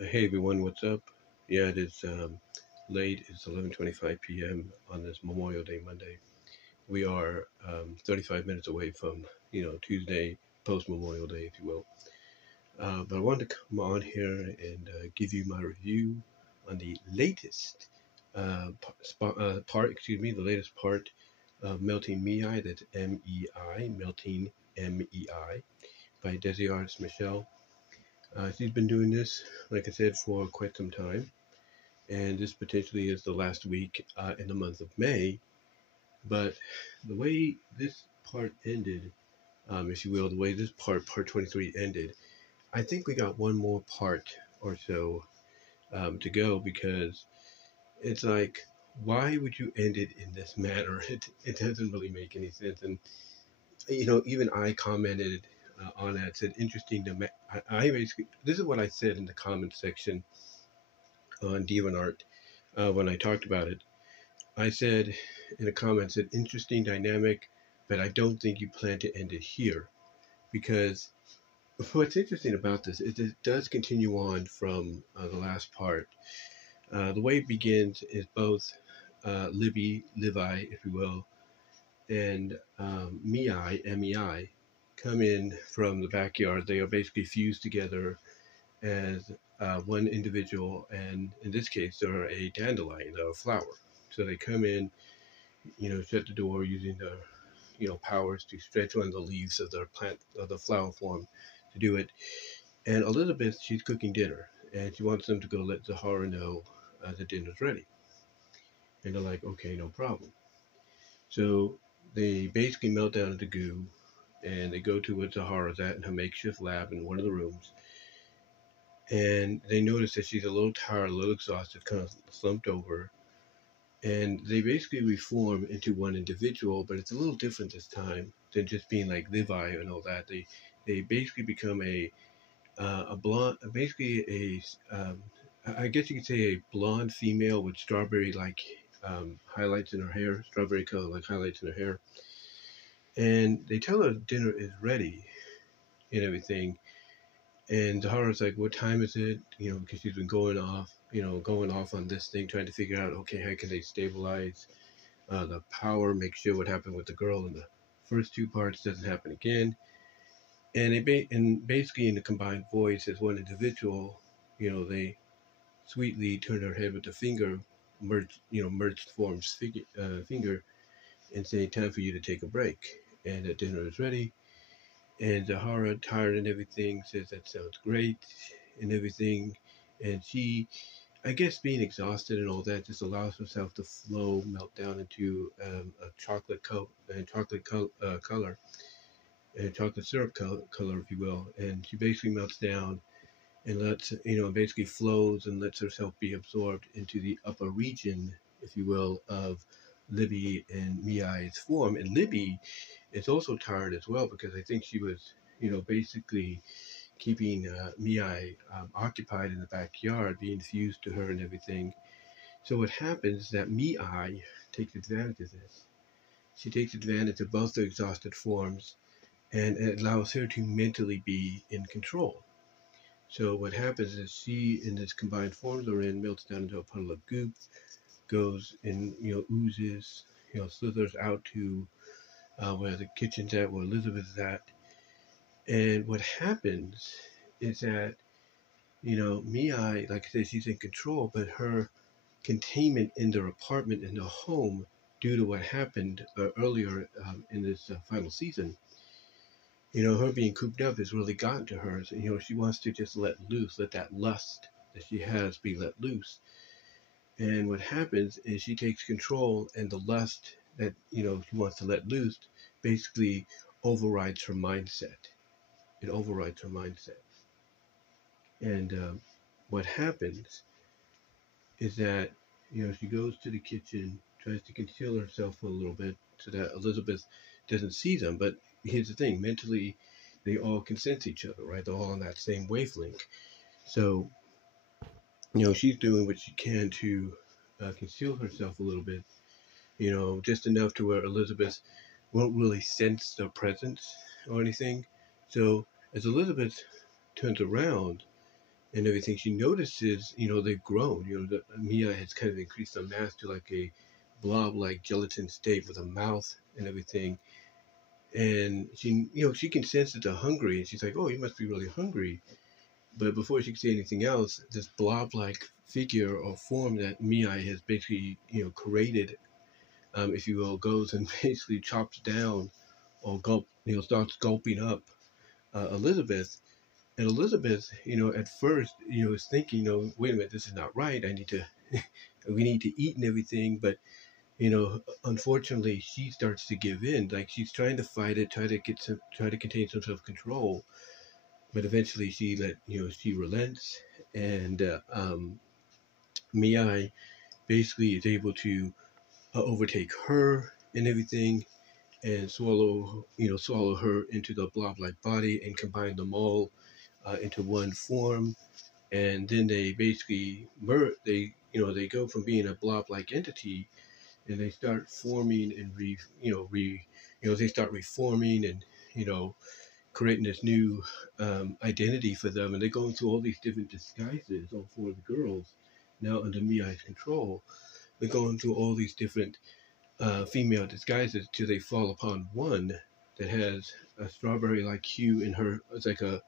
Hey everyone, what's up? Yeah, it is late. It's 11:25 p.m. on this Memorial Day Monday. We are 35 minutes away from Tuesday post Memorial Day, if you will. But I wanted to come on here and give you my review on the latest the latest part of Melting Mei. That's M-E-I, Melting M-E-I by DezzieArts Michelle. She's been doing this, like I said, for quite some time, and this potentially is the last week in the month of May. But the way this part ended, if you will, the way this part 23 ended, I think we got one more part or so to go, because it's like, why would you end it in this manner? It doesn't really make any sense. And, even I commented on that, said interesting to me. I basically, this is what I said in the comment section on DeviantArt when I talked about it. I said in the comments that interesting dynamic, but I don't think you plan to end it here, because what's interesting about this is it does continue on from the last part. The way it begins is both Libby, if you will, and Mei, come in from the backyard. They are basically fused together as one individual, and in this case, they're a dandelion, a flower. So they come in, shut the door using the, powers to stretch on the leaves of the plant, of the flower form to do it. And Elizabeth, she's cooking dinner, and she wants them to go let Zahara know the dinner's ready. And they're like, okay, no problem. So they basically melt down into goo, and they go to where Zahara's at in her makeshift lab in one of the rooms. And they notice that she's a little tired, a little exhausted, kind of slumped over, and they basically reform into one individual, but it's a little different this time than just being like Levi and all that. They basically become a blonde, basically I guess you could say a blonde female with strawberry like highlights in her hair, strawberry color like highlights in her hair, and they tell her dinner is ready and everything. And Zahara's like, "What time is it?" Because she's been going off on this thing, trying to figure out, okay, how can they stabilize the power, make sure what happened with the girl in the first two parts doesn't happen again. And basically in the combined voice as one individual, they sweetly turn her head with the finger, merged forms finger, and say, "Time for you to take a break." And the dinner is ready. And Zahara, tired and everything, says that sounds great and everything. And she, I guess, being exhausted and all that, just allows herself to melt down into a color, and chocolate syrup color, if you will. And she basically melts down and basically flows and lets herself be absorbed into the upper region, if you will, of Libby and Mei's form. And Libby is also tired as well, because I think she was, basically keeping Mei occupied in the backyard, being fused to her and everything. So what happens is that Mei takes advantage of this. She takes advantage of both their exhausted forms, and it allows her to mentally be in control. So what happens is she, in this combined form they're in, melts down into a puddle of goop, goes and oozes, slithers out to where the kitchen's at, where Elizabeth is at. And what happens is that Mei, like I said, she's in control, but her containment in their apartment, in the home, due to what happened earlier in this final season, her being cooped up has really gotten to her. So, she wants to just let loose, let that lust that she has be let loose. And what happens is she takes control, and the lust that, she wants to let loose basically overrides her mindset. It overrides her mindset. And what happens is that, she goes to the kitchen, tries to conceal herself for a little bit so that Elizabeth doesn't see them. But here's the thing, mentally, they all can sense each other, right? They're all on that same wavelength. So, she's doing what she can to conceal herself a little bit, just enough to where Elizabeth won't really sense their presence or anything. So, as Elizabeth turns around and everything, she notices, they've grown. The Mia has kind of increased in mass to like a blob-like gelatin state with a mouth and everything. And she can sense that they're hungry, and she's like, "Oh, you must be really hungry." But before she can say anything else, this blob-like figure or form that Mia has basically, created, if you will, goes and basically chops down or starts gulping up Elizabeth. And Elizabeth, at first, is thinking, wait a minute, this is not right. We need to eat and everything. But, unfortunately, she starts to give in. Like she's trying to fight it, try to contain some self-control. But eventually she relents. And Miyai basically is able to overtake her and everything, and swallow her into the blob-like body and combine them all into one form. And then they basically they go from being a blob-like entity, and they start forming and they start reforming and creating this new identity for them. And they're going through all these different disguises. All four of the girls, now under Miyai's control, they're going through all these different female disguises till they fall upon one that has a strawberry-like hue in her. It's like a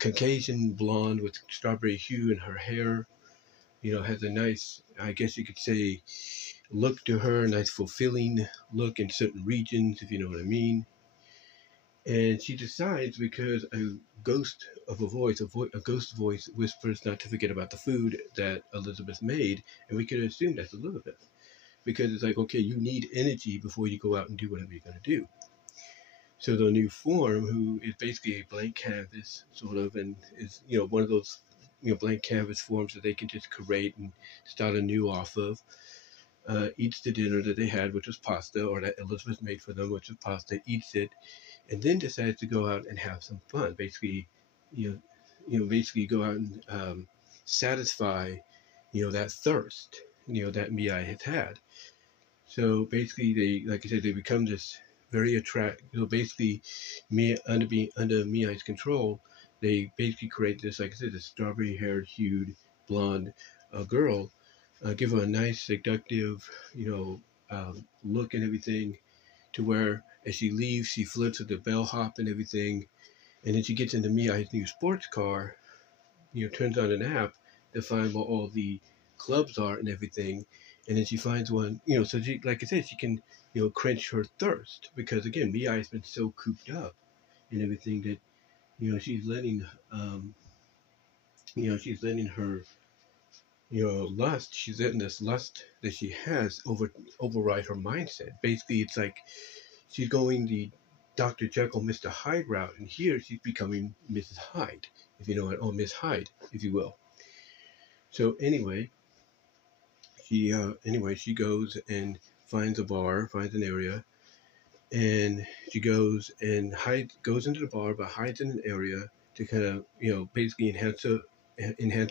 Caucasian blonde with strawberry hue in her hair. Has a nice, I guess you could say, look to her, nice fulfilling look in certain regions, if you know what I mean. And she decides, because a ghost of a ghost voice whispers not to forget about the food that Elizabeth made, and we could assume that's Elizabeth. Because it's like, okay, you need energy before you go out and do whatever you're going to do. So the new form, who is basically a blank canvas, sort of, and is, one of those, blank canvas forms that they can just create and start anew off of, eats the dinner that they had, which was pasta, or that Elizabeth made for them, which was pasta, eats it, and then decides to go out and have some fun. Basically, basically go out and satisfy, that thirst, that Miyai has had. So basically, like I said, they become this very basically, under Miyai's control, they basically create this, like I said, this strawberry-haired, hued, blonde girl, give her a nice, seductive, look and everything, to where as she leaves, she flirts with the bellhop and everything, and then she gets into Miyai's new sports car, turns on an app to find where all the clubs are and everything. And then she finds one, so she, like I said, she can, quench her thirst, because again, Mia has been so cooped up and everything that, she's letting, she's letting her, lust, she's letting this lust that she has override her mindset. Basically, it's like she's going the Dr. Jekyll, Mr. Hyde route, and here she's becoming Mrs. Hyde, if you know it, or Miss Hyde, if you will. So she goes and finds a bar, finds an area, and she goes into the bar, but hides in an area to kind of, basically enhance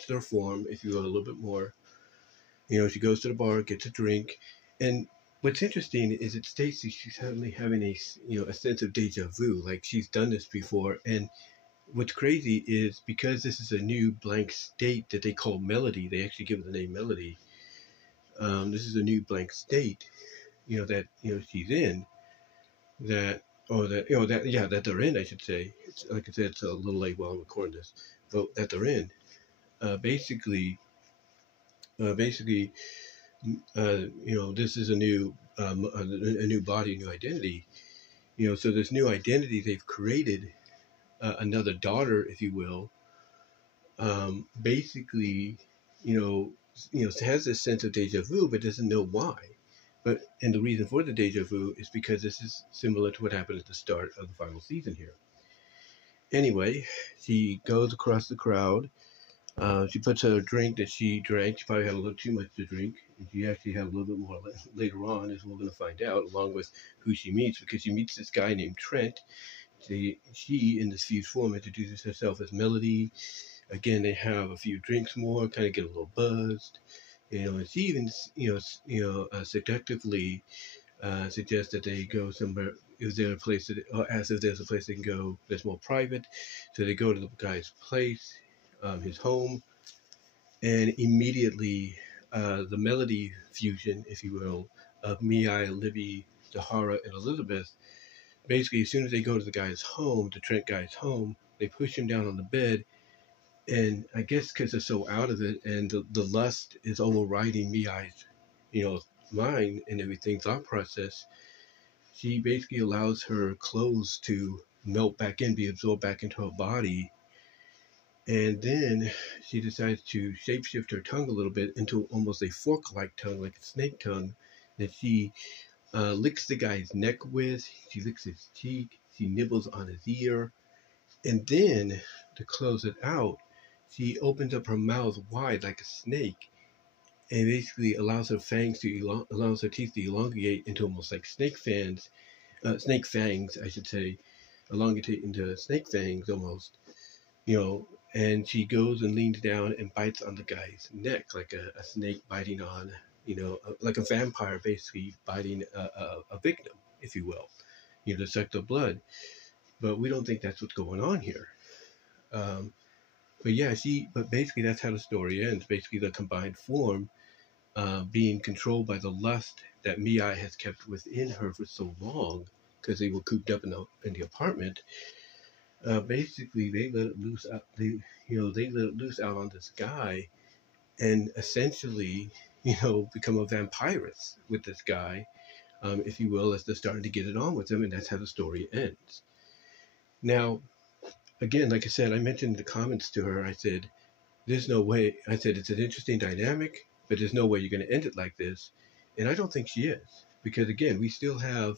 their form, if you will, a little bit more. She goes to the bar, gets a drink, and what's interesting is it states that she's suddenly having a sense of deja vu, like she's done this before. And what's crazy is, because this is a new blank state that they call Melody, they actually give it the name Melody. This is a new blank state, that she's in, that they're in, I should say. It's, like I said, it's a little late while I'm recording this, but that they're in. Basically, this is a new body, new identity. So this new identity they've created, another daughter, if you will. Basically, has this sense of deja vu, but doesn't know why. And the reason for the deja vu is because this is similar to what happened at the start of the final season here. Anyway, she goes across the crowd. She puts her drink that she drank. She probably had a little too much to drink, and she actually had a little bit more later on, as we're going to find out, along with who she meets, because she meets this guy named Trent. She in this fused form, introduces herself as Melody. Again, they have a few drinks more, kind of get a little buzzed, and she even, seductively suggests that they go somewhere. Is there a place or asks if there's a place they can go that's more private. So they go to the guy's place. his home, and immediately the melody fusion, if you will, of Mei, Libby, Zarha, and Elizabeth. Basically, as soon as they go to the guy's home, the Trent guy's home, they push him down on the bed, and I guess because they're so out of it, and the lust is overriding Mei's, mind and everything, thought process. She basically allows her clothes to melt back in, be absorbed back into her body, and then she decides to shapeshift her tongue a little bit into almost a fork-like tongue, like a snake tongue, that she licks the guy's neck with. She licks his cheek. She nibbles on his ear. And then, to close it out, she opens up her mouth wide like a snake and basically allows her allows her teeth to elongate into almost like snake fangs, I should say, elongate into snake fangs almost, and she goes and leans down and bites on the guy's neck like a snake biting on, like a vampire basically biting a victim, if you will, to suck the blood. But we don't think that's what's going on here. But yeah, but basically that's how the story ends. Basically, the combined form being controlled by the lust that Mei has kept within her for so long, because they were cooped up in the apartment. Basically, they let it loose out. They let it loose out on this guy, and essentially, become a vampirist with this guy, if you will, as they're starting to get it on with him, and that's how the story ends. Now, again, like I said, I mentioned in the comments to her, I said, there's no way. I said, it's an interesting dynamic, but there's no way you're going to end it like this. And I don't think she is. Because, again, we still have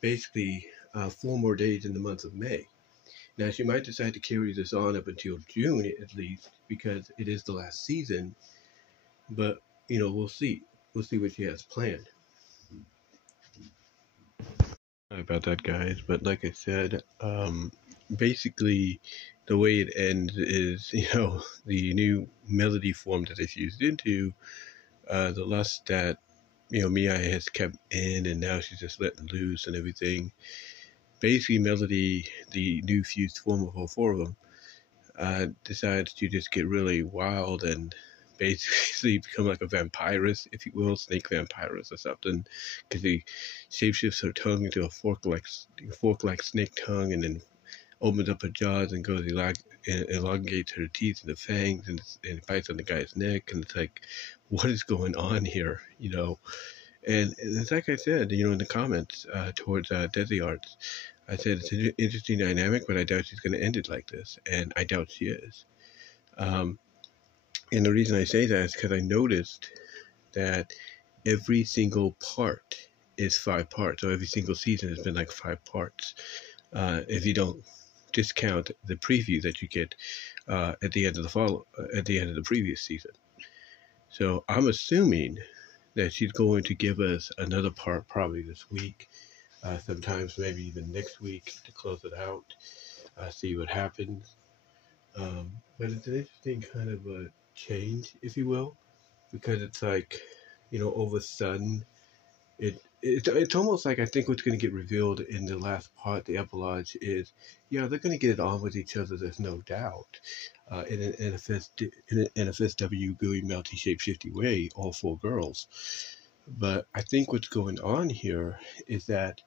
basically 4 more days in the month of May. Now, she might decide to carry this on up until June, at least, because it is the last season. But, we'll see. We'll see what she has planned. Sorry about that, guys. But like I said, basically, the way it ends is, the new melody form that they fused into, the lust that, Mei has kept in, and now she's just letting loose and everything. Basically, Melody, the new fused form of all 4 of them, decides to just get really wild and basically become like a vampirist, if you will, snake vampirist or something, because he shapeshifts her tongue into a fork-like snake tongue, and then opens up her jaws and goes elongates her teeth into fangs and bites on the guy's neck, and it's like, what is going on here, And it's like I said, in the comments towards DezzieArts, I said it's an interesting dynamic, but I doubt she's going to end it like this, and I doubt she is. And the reason I say that is because I noticed that every single part is 5 parts, so every single season has been like 5 parts. If you don't discount the preview that you get at the end of the previous season. So I'm assuming that she's going to give us another part probably this week, sometimes maybe even next week to close it out, see what happens. But it's an interesting kind of a change, if you will, because it's like, all of a sudden, it's almost like I think what's going to get revealed in the last part, the epilogue, is, they're going to get it on with each other, there's no doubt, in an NFSW gooey melty shape shifty way, all 4 girls. But I think what's going on here is that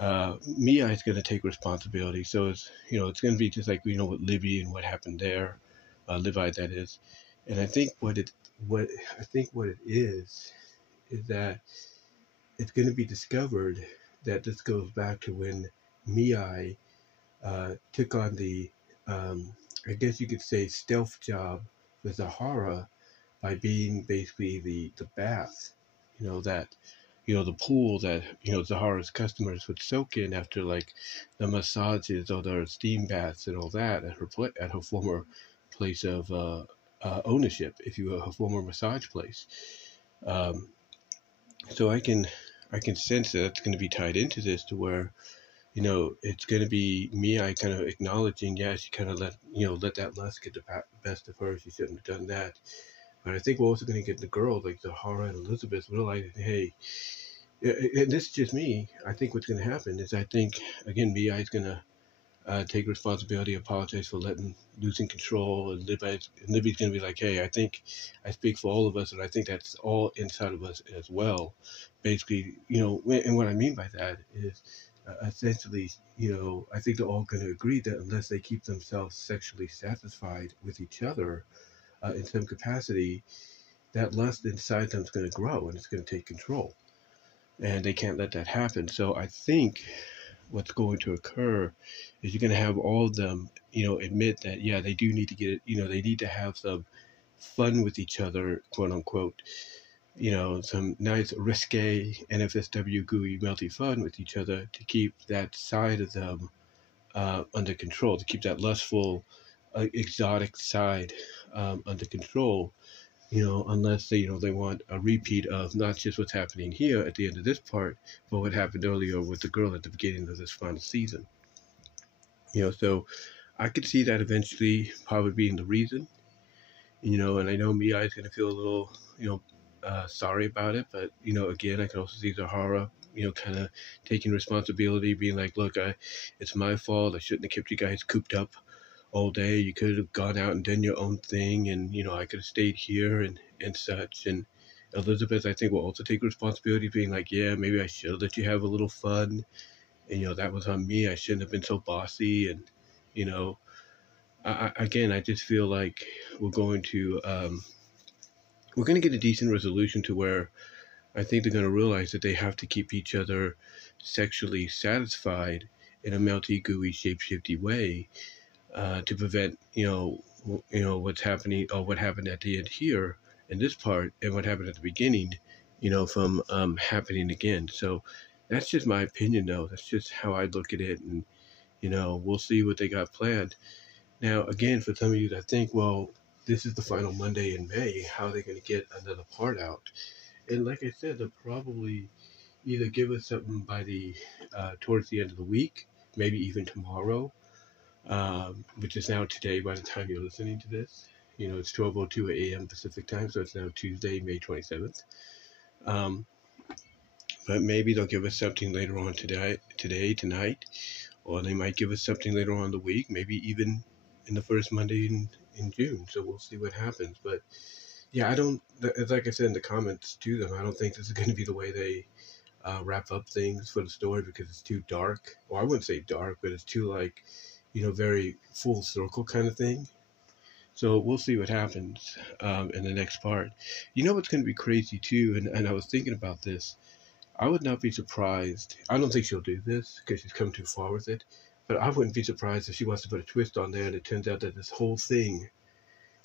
Mei is going to take responsibility. So it's going to be just like with Libby and what happened there, Libby, that is. And I think what it is that it's going to be discovered that this goes back to when Mei took on the, I guess you could say, stealth job with Zarha by being basically the bath, that, the pool that, Zarha's customers would soak in after like the massages or the steam baths and all that at her former place of ownership, if you will, her former massage place. So I can sense that it's going to be tied into this, to where, it's going to be Mei kind of acknowledging, she kind of let that lust get the best of her. She shouldn't have done that. But I think we're also going to get the girls like Zarha and Elizabeth realizing, hey, and this is just me. I think what's going to happen is, I think, again, Mei is going to take responsibility, apologize for losing control, and Libby's gonna be like, hey, I think I speak for all of us, and I think that's all inside of us as well. Basically, and what I mean by that is essentially, I think they're all going to agree that unless they keep themselves sexually satisfied with each other in some capacity, that lust inside them is going to grow and it's going to take control, and they can't let that happen. So I think what's going to occur is you're going to have all of them, admit that, yeah, they do need to get it, they need to have some fun with each other, quote unquote, some nice risque NFSW gooey melty fun with each other to keep that side of them under control, to keep that lustful, exotic side under control. Unless they want a repeat of not just what's happening here at the end of this part, but what happened earlier with the girl at the beginning of this final season. So I could see that eventually probably being the reason. And I know Mia is going to feel a little, sorry about it, but again, I can also see Zarha, kind of taking responsibility, being like, look, it's my fault. I shouldn't have kept you guys cooped up all day. You could have gone out and done your own thing, and I could have stayed here and such. And Elizabeth, I think, will also take responsibility, being like, yeah, maybe I should have let you have a little fun, and that was on me. I shouldn't have been so bossy, and again, I just feel like we're going to get a decent resolution to where I think they're going to realize that they have to keep each other sexually satisfied in a melty, gooey, shape-shifty way to prevent, what's happening or what happened at the end here in this part and what happened at the beginning, from happening again. So that's just my opinion, though. That's just how I look at it, and we'll see what they got planned. Now, again, for some of you that think, well, this is the final Monday in May, how are they going to get another part out? And like I said, they'll probably either give us something by towards the end of the week, maybe even tomorrow, which is now today by the time you're listening to this. It's 12:02 a.m. Pacific time, so it's now Tuesday, May 27th. But maybe they'll give us something later on today, tonight, or they might give us something later on in the week, maybe even in the first Monday in June. So we'll see what happens. But yeah, like I said in the comments to them, I don't think this is going to be the way they wrap up things for the story, because it's too dark. Well, I wouldn't say dark, but it's too very full circle kind of thing. So we'll see what happens in the next part. What's going to be crazy too, and I was thinking about this. I would not be surprised. I don't think she'll do this because she's come too far with it. But I wouldn't be surprised if she wants to put a twist on there and it turns out that this whole thing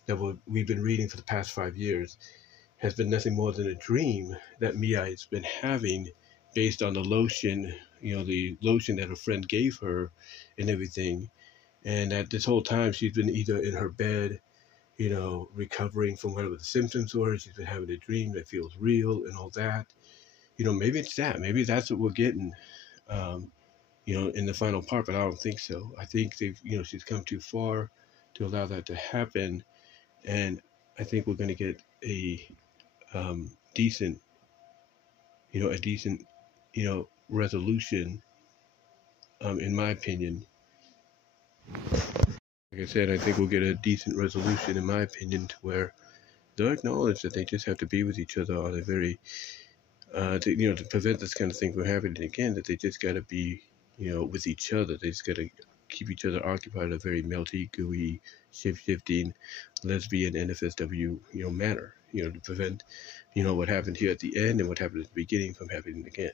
that we've been reading for the past 5 years has been nothing more than a dream that Mia has been having based on the lotion, the lotion that her friend gave her and everything. And that this whole time she's been either in her bed, recovering from whatever the symptoms were. She's been having a dream that feels real and all that. Maybe it's that. Maybe that's what we're getting, in the final part, but I don't think so. I think she's come too far to allow that to happen. And I think we're going to get a decent, resolution, in my opinion. Like I said, I think we'll get a decent resolution, in my opinion, to where they'll acknowledge that they just have to be with each other on a very, to prevent this kind of thing from happening again, that they just got to be, with each other. They just got to keep each other occupied in a very melty, gooey, shape-shifting, lesbian NFSW, manner, to prevent, what happened here at the end and what happened at the beginning from happening again.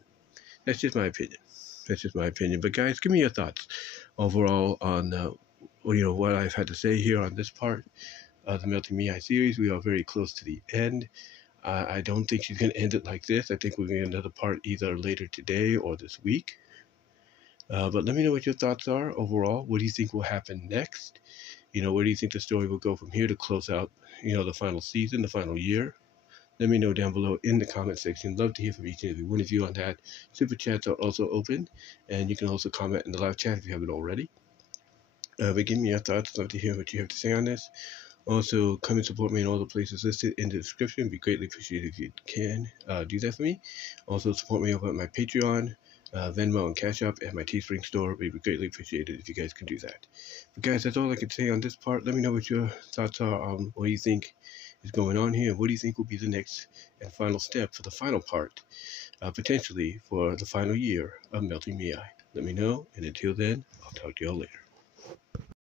That's just my opinion. But guys, give me your thoughts overall on, what I've had to say here on this part of the Melting Mei series. We are very close to the end. I don't think she's going to end it like this. I think we're going to get another part either later today or this week. But let me know what your thoughts are overall. What do you think will happen next? Where do you think the story will go from here to close out, the final season, the final year? Let me know down below in the comment section. Love to hear from each and every one of you on that. Super chats are also open, and you can also comment in the live chat if you haven't already. But give me your thoughts. Love to hear what you have to say on this. Also, come and support me in all the places listed in the description. Be greatly appreciated if you can do that for me. Also, support me over at my Patreon. Venmo and Cash App at my Teespring store. We would greatly appreciate it if you guys could do that. But guys, that's all I can say on this part. Let me know what your thoughts are on what you think is going on here. What do you think will be the next and final step for the final part, potentially for the final year of Melting Mei? Let me know, and until then, I'll talk to y'all later.